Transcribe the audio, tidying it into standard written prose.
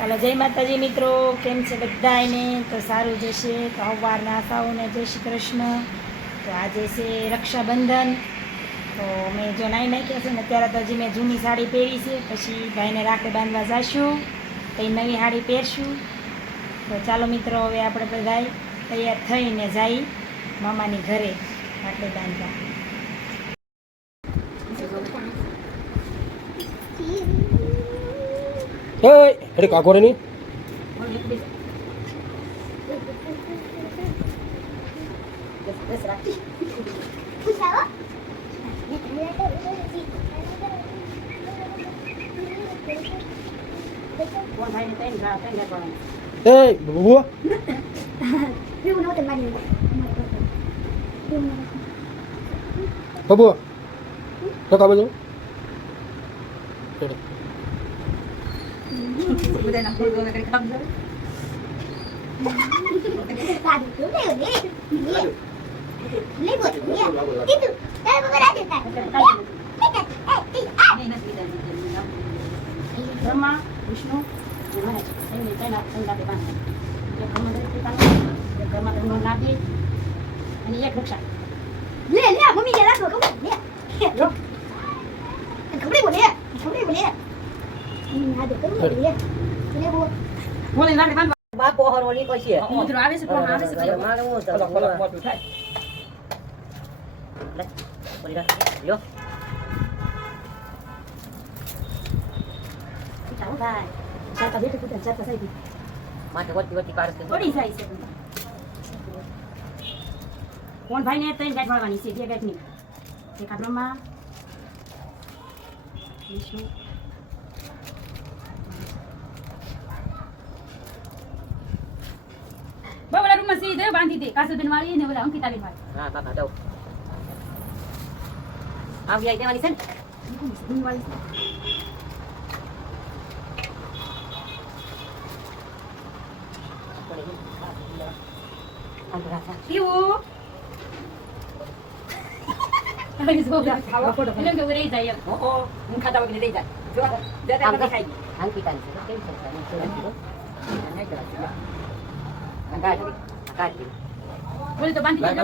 ચાલો જય માતાજી મિત્રો, કેમ છે બધાને? તો સારું જશે. તો સવારના આશાઓને જય શ્રી કૃષ્ણ. તો આજે છે રક્ષાબંધન. તો મેં જો નાઈ નાખ્યા છે ને અત્યારે તો હજી મેં જૂની સાડી પહેરી છે. પછી ભાઈને રાખડી બાંધવા જઈશું, તો નવી સાડી પહેરશું. તો ચાલો મિત્રો, હવે આપણે બધા તૈયાર થઈને જઈ મામાની ઘરે રાખડી બાંધવા. અરે કાકો રે ની એ બબુઆ બબુઆ કાકા બાજુ બધાના ફૂલ ગોળા કરી કામ કરે. બ્રહ્મા, વિષ્ણુ અને મહેશ એમને ત્રણ સંગાતે બાંધે. એક ઘરમાં પિતાનું, એક ઘરમાં ઘરનું નાભી અને એક રક્ષા. લે લે મમ્મી જે રાખો ખબર લે લો ખબર બોલે આ દે કરું લે બોલ બોલે નાખે બાંધવા. બાપો હરો નીકો છે મિત્રો આવે છે પણ આવે છે મારે હું મોટું થાય. લે બોલી રાખ લ્યો ચાલો ભાઈ ચાતા બેઠી કુટે ચાતા સાઈડ માથે વટી પાડસ કે થોડી સાઈ છે. કોણ ભાઈને ત્રણ ગાંઠ વાળવાની છે, બે ગાંઠની. એક આ બ્રહ્મા, વિષ્ણુ, બબલા રૂમમાં સીધે બાંધી દે. કાસુબેન વાળી ને ઓલા અંકિતાબેન વાળી. હા કાકા જાવ આવી આઈ દેવાની છે ને રૂમ વાળી છે. કેવું? હવે જો ખાવા ફોટો એટલે કે ઉરે જાય એમ. ઓહો હું ખાતા વગર રહી જાય. જો જતા આમ ખાઈ ગઈ. અંકિતાની છે કેમ છે નહીં કરા કાઢી બોલે તો બાંધી દે.